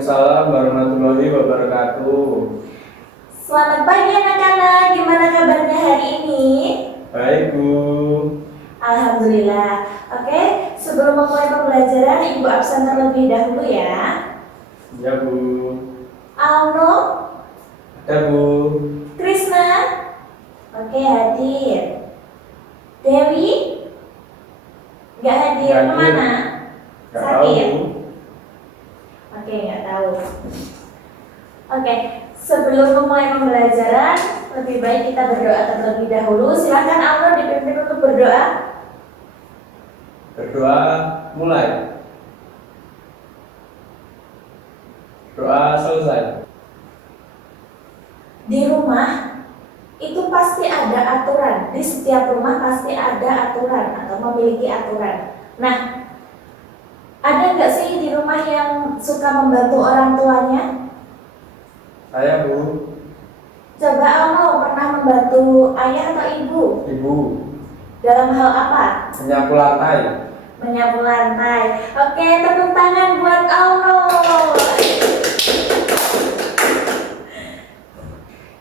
Waalaikumsalam warahmatullahi wabarakatuh. Selamat pagi anak-anak, gimana kabarnya hari ini? Baik, Bu. Alhamdulillah. Oke, sebelum memulai pembelajaran, Ibu absen terlebih dahulu ya. Ya, Bu. Alno, Ada, Bu. Krisna, oke hadir. Dewi, nggak hadir, Nggak hadir. kemana? Nggak tahu, Sakit? Bu. Oke, nggak tahu. Oke, sebelum memulai pembelajaran, lebih baik kita berdoa terlebih dahulu. Silakan Alno dipimpin untuk berdoa. Berdoa mulai. Doa selesai. Di rumah itu pasti ada aturan. Di setiap rumah pasti ada aturan atau memiliki aturan. Nah, ada nggak sih di rumah yang suka membantu orang tuanya? Saya, Bu. Coba Alno pernah membantu ayah atau ibu? Ibu. Dalam hal apa? Menyapu lantai. Menyapu lantai. Oke, tepuk tangan buat Alno.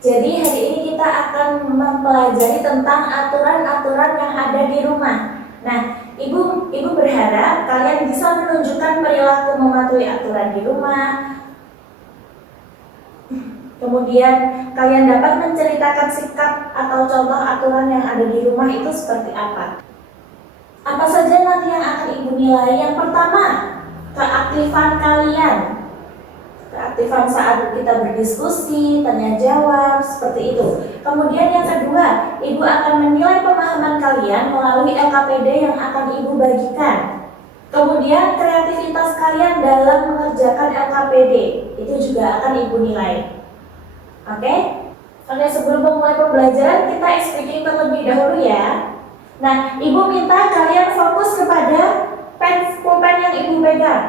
Jadi hari ini kita akan mempelajari tentang aturan-aturan yang ada di rumah. Nah, ibu berharap kalian bisa menunjukkan perilaku mematuhi aturan di rumah. Kemudian kalian dapat menceritakan sikap atau contoh aturan yang ada di rumah itu seperti apa. Apa saja nanti yang akan ibu nilai? Yang pertama, keaktifan kalian. Keaktifan saat kita berdiskusi, tanya jawab, seperti itu. Kemudian yang kedua, ibu akan menilai pemahaman kalian melalui LKPD yang akan ibu bagikan. Kemudian kreativitas kalian dalam mengerjakan LKPD, itu juga akan ibu nilai. Oke? Oke, sebelum memulai pembelajaran, kita speaking terlebih dahulu ya. Nah, ibu minta kalian fokus kepada pulpen yang ibu pegang.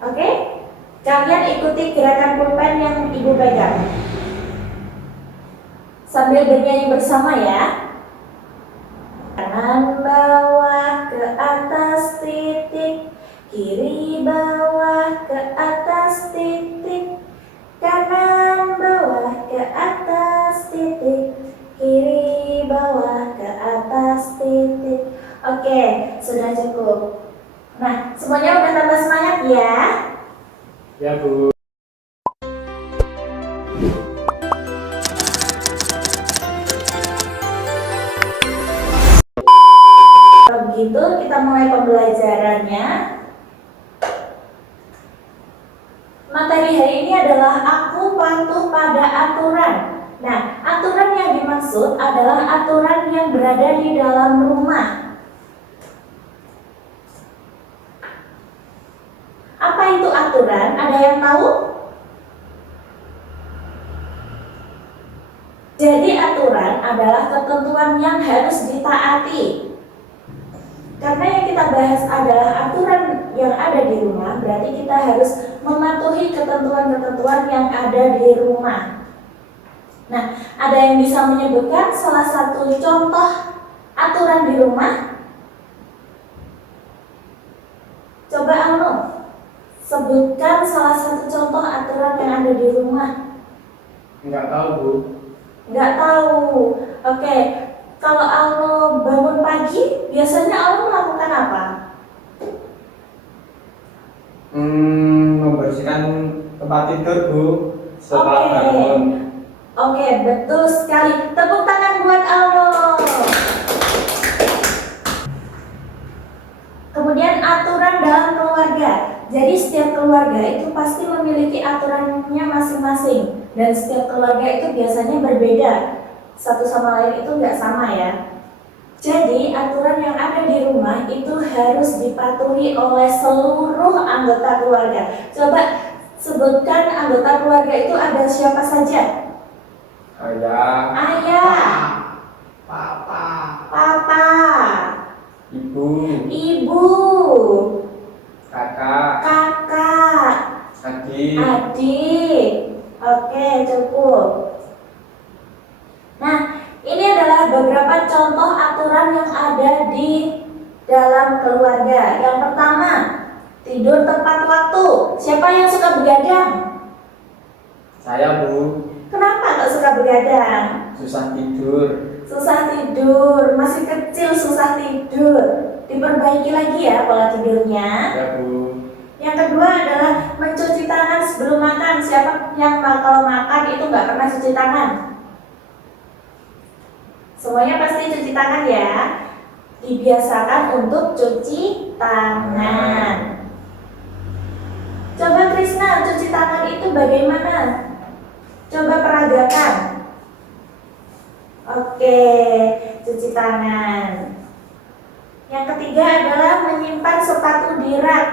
Oke? Kalian ikuti gerakan pulpen yang ibu pegang. Sambil bernyanyi bersama ya. Kanan bawah ke atas titik, kiri bawah ke atas titik, kanan bawah ke atas titik, kiri bawah ke atas titik. Oke, sudah cukup. Nah, semuanya udah tambah semangat ya. Ya, Bu. Kalau begitu kita mulai pembelajarannya. Materi hari ini adalah aku patuh pada aturan. Nah, aturan yang dimaksud adalah aturan yang berada di dalam rumah. Apa itu aturan? Ada yang tahu? Jadi aturan adalah ketentuan yang harus ditaati. Karena yang kita bahas adalah aturan yang ada di rumah, berarti kita harus mematuhi ketentuan-ketentuan yang ada di rumah. Nah, ada yang bisa menyebutkan salah satu contoh aturan di rumah? Coba Alno, sebutkan salah satu contoh aturan yang ada di rumah. Nggak tahu, Bu. Nggak tahu. Oke, kalau Alno bangun pagi, biasanya Alno melakukan apa? Membersihkan tempat tidur, Bu. Setelah bangun. Oke, betul sekali. Tepuk tangan buat Alno. Kemudian aturan dalam keluarga. Jadi setiap keluarga itu pasti memiliki aturannya masing-masing. Dan setiap keluarga itu biasanya berbeda. Satu sama lain itu nggak sama ya. Jadi aturan yang ada di rumah itu harus dipatuhi oleh seluruh anggota keluarga. Coba sebutkan anggota keluarga itu ada siapa saja? Ayah, Papa, papa, Ibu, ibu, kakak, adik. adik. Oke, cukup. Nah, ini adalah beberapa contoh aturan yang ada di dalam keluarga. Yang pertama, Tidur tepat waktu. Siapa yang suka begadang? Saya, Bu. Kenapa kok suka begadang? Susah tidur. Susah tidur, masih kecil susah tidur. Diperbaiki lagi ya pola tidurnya. Ya, Bu. Yang kedua adalah mencuci tangan sebelum makan. Siapa yang kalau makan itu nggak pernah cuci tangan? Semuanya pasti cuci tangan ya. Dibiasakan untuk cuci tangan. Coba Krisna, cuci tangan itu bagaimana? Coba peragakan. Oke, cuci tangan. Yang ketiga adalah menyimpan sepatu di rak.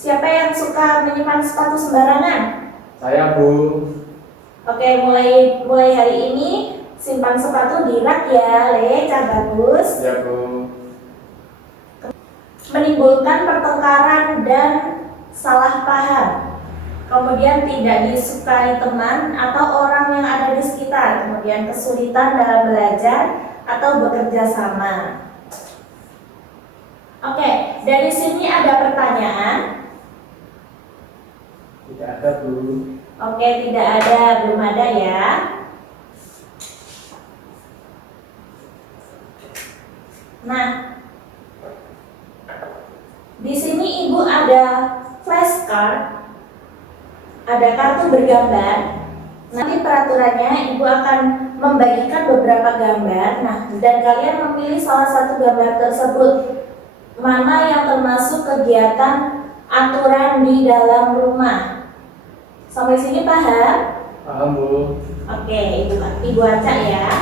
Siapa yang suka menyimpan sepatu sembarangan? Saya, Bu. Oke, mulai hari ini simpan sepatu di rak ya, Leca, bagus. Ya, Bu. Menimbulkan pertengkaran dan salah paham. Kemudian tidak disukai teman atau orang yang ada di sekitar. Kemudian kesulitan dalam belajar atau bekerja sama. Oke, dari sini ada pertanyaan. Tidak ada, Bu. Oke, tidak ada, belum ada ya. Nah, di sini Ibu ada flashcard, ada kartu bergambar. Nanti peraturannya Ibu akan membagikan beberapa gambar. Nah, dan kalian memilih salah satu gambar tersebut. Mana yang termasuk kegiatan aturan di dalam rumah? Sampai sini paham? Paham, Bu. Oke, Ibu acak ya.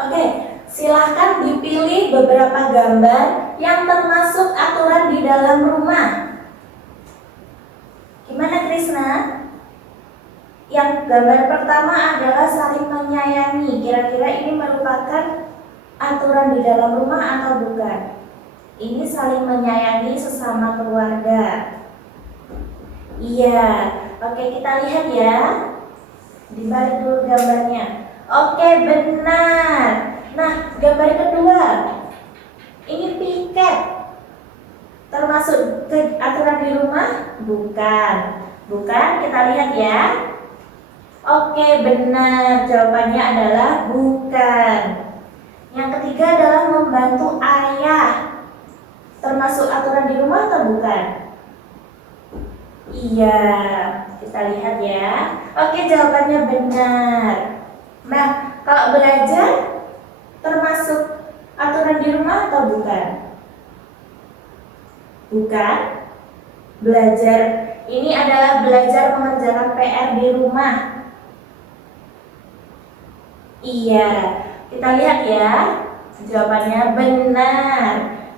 Oke, silahkan dipilih beberapa gambar yang termasuk aturan di dalam rumah. Gimana Krisna? Yang gambar pertama adalah saling menyayangi. Kira-kira ini merupakan aturan di dalam rumah atau bukan? Ini saling menyayangi sesama keluarga. Iya, oke kita lihat ya. Dibalik dulu gambarnya. Oke, benar. Nah, gambar kedua. Ini piket. Termasuk aturan di rumah? Bukan. Bukan, kita lihat ya. Oke, benar. Jawabannya adalah bukan. Yang ketiga adalah membantu ayah. Termasuk aturan di rumah atau bukan? Iya, kita lihat ya. Oke, jawabannya benar. Nah, kalau belajar termasuk aturan di rumah atau bukan? Bukan. Belajar ini adalah belajar mengerjakan PR di rumah. Iya, kita lihat ya. Jawabannya benar.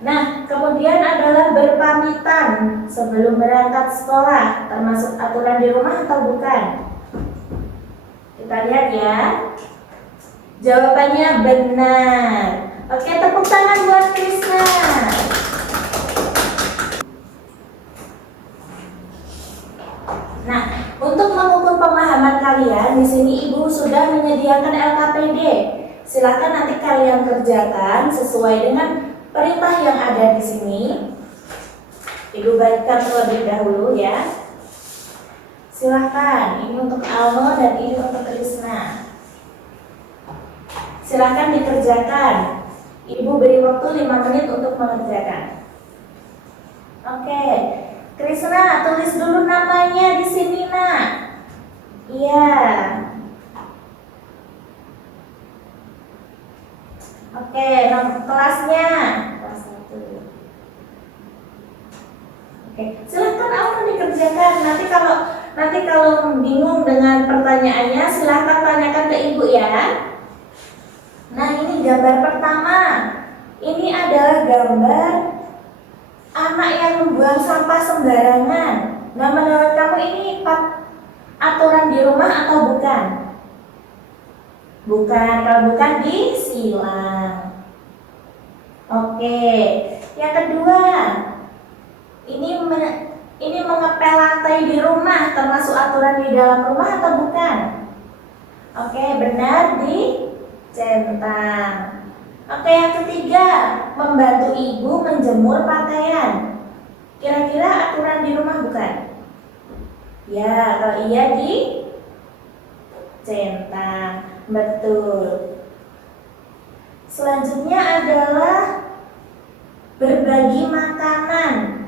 Nah, kemudian adalah berpamitan sebelum berangkat sekolah, termasuk aturan di rumah atau bukan? Kita lihat ya. Jawabannya benar. Oke, tepuk tangan buat Krisna. Nah, untuk mengukur pemahaman kalian, di sini Ibu sudah menyediakan LKPD. Silakan nanti kalian kerjakan sesuai dengan perintah yang ada di sini. Ibu bacakan terlebih dahulu ya. Silahkan, ini untuk Alno dan ini untuk Krisna. Silahkan dikerjakan. Ibu beri waktu 5 menit untuk mengerjakan. Oke, Krisna tulis dulu namanya di sini nak. Iya. Oke, kelasnya kelas 1. Oke, silahkan Alno dikerjakan. Nanti kalau bingung dengan pertanyaannya, silahkan tanyakan ke Ibu ya. Nah, ini gambar pertama. Ini adalah gambar anak yang membuang sampah sembarangan. Nah, menurut kamu ini aturan di rumah atau bukan? Bukan, kalau bukan disilang. Oke, yang kedua, ini mengepel lantai di rumah termasuk aturan di dalam rumah atau bukan? Oke, benar, dicentang. Oke, yang ketiga, membantu ibu menjemur pakaian. Kira-kira aturan di rumah bukan? Ya, kalau iya dicentang. Betul. Selanjutnya adalah berbagi makanan.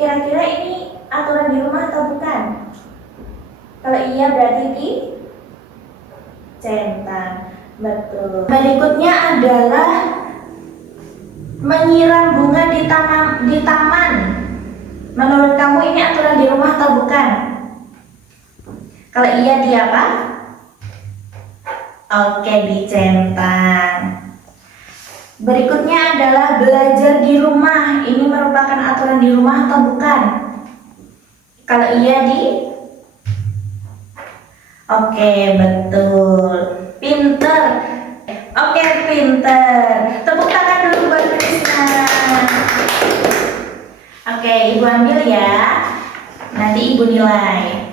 Kira-kira ini aturan di rumah atau bukan? Kalau iya berarti dicentang. Betul. Berikutnya adalah menyiram bunga di taman. Menurut kamu ini aturan di rumah atau bukan? Kalau iya di apa? Oke, dicentang. Berikutnya adalah belajar di rumah. Ini merupakan aturan di rumah atau bukan? Kalau iya Oke, betul. Pinter. Oke, pinter. Tepuk tangan dulu buat Krisna. Oke, ibu ambil ya. Nanti ibu nilai.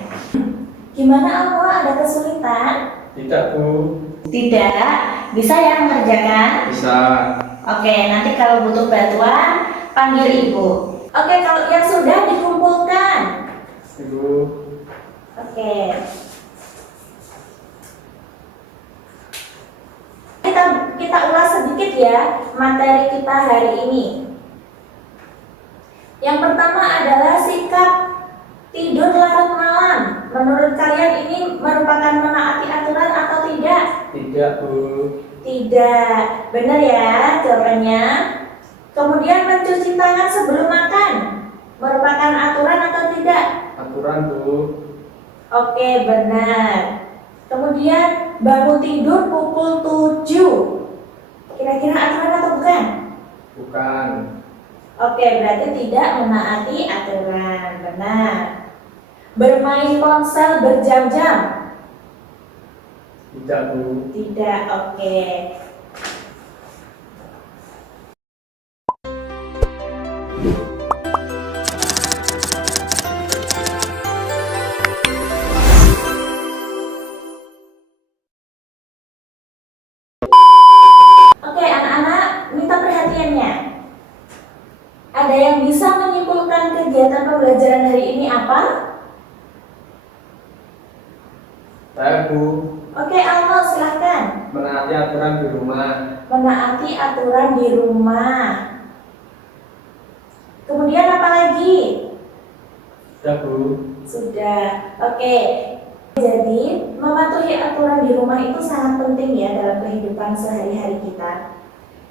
Gimana, Alwa? Ada kesulitan? Tidak, Bu. Tidak. Bisa ya mengerjakan? Bisa. Oke, nanti kalau butuh bantuan panggil ibu. Oke, kalau yang sudah dikumpulkan. Ibu. Oke. Kita ulas sedikit ya materi kita hari ini. Yang pertama adalah sikap tidur larut malam. Menurut kalian ini merupakan menaati aturan atau tidak? Tidak, Bu. Tidak. Benar ya jawabannya. Kemudian mencuci tangan sebelum makan. Merupakan aturan atau tidak? Aturan, Bu. Oke, benar. Kemudian bangun tidur pukul 7. Kira-kira aturan atau bukan? Bukan. Oke, berarti tidak menaati aturan. Benar. Bermain ponsel berjam-jam. Tidak, Bu. Tidak, oke. Oke, anak-anak, minta perhatiannya. Ada yang bisa menyimpulkan kegiatan pembelajaran hari ini apa? Saya, Bu. Oke, Alno, silahkan. Menaati aturan di rumah. Menaati aturan di rumah. Kemudian apa lagi? Sudah, Bu. Sudah. Oke. Jadi, mematuhi aturan di rumah itu sangat penting ya dalam kehidupan sehari-hari kita.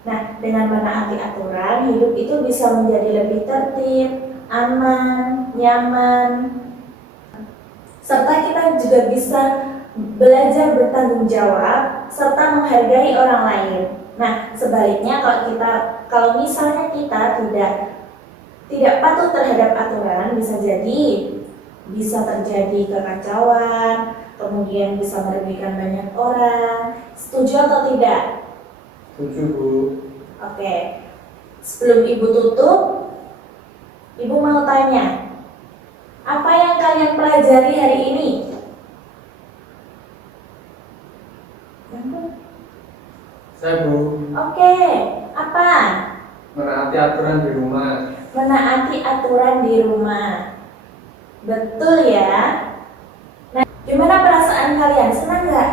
Nah, dengan menaati aturan, hidup itu bisa menjadi lebih tertib, aman, nyaman. Serta kita juga bisa belajar bertanggung jawab serta menghargai orang lain. Nah, sebaliknya kalau misalnya kita tidak patuh terhadap aturan, bisa terjadi kekacauan, kemudian bisa merugikan banyak orang. Setuju atau tidak? Setuju, Bu. Oke. Sebelum ibu tutup, ibu mau tanya, apa yang kalian pelajari hari ini? Saya, Bu. Oke, apa? Menaati aturan di rumah. Menaati aturan di rumah. Betul ya. Nah, gimana perasaan kalian? Senang nggak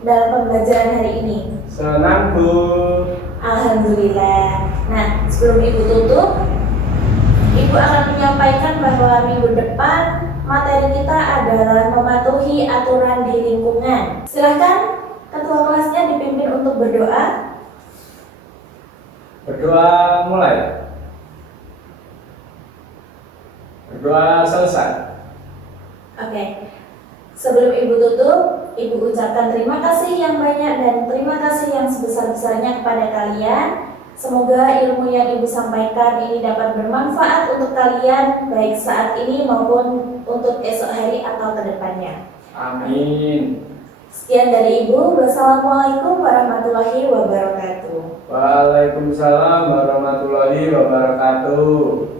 dalam pembelajaran hari ini? Senang, Bu. Alhamdulillah. Nah, sebelum ibu tutup, ibu akan menyampaikan bahwa minggu depan materi kita adalah mematuhi aturan di lingkungan. Silahkan ketua kelasnya dipimpin untuk berdoa. Berdoa mulai. Berdoa selesai. Oke. Sebelum ibu tutup, ibu ucapkan terima kasih yang banyak dan terima kasih yang sebesar-besarnya kepada kalian Semoga ilmu yang Ibu sampaikan ini dapat bermanfaat untuk kalian baik saat ini maupun untuk esok hari atau kedepannya. Amin. Sekian dari Ibu. Wassalamualaikum warahmatullahi wabarakatuh. Waalaikumsalam warahmatullahi wabarakatuh.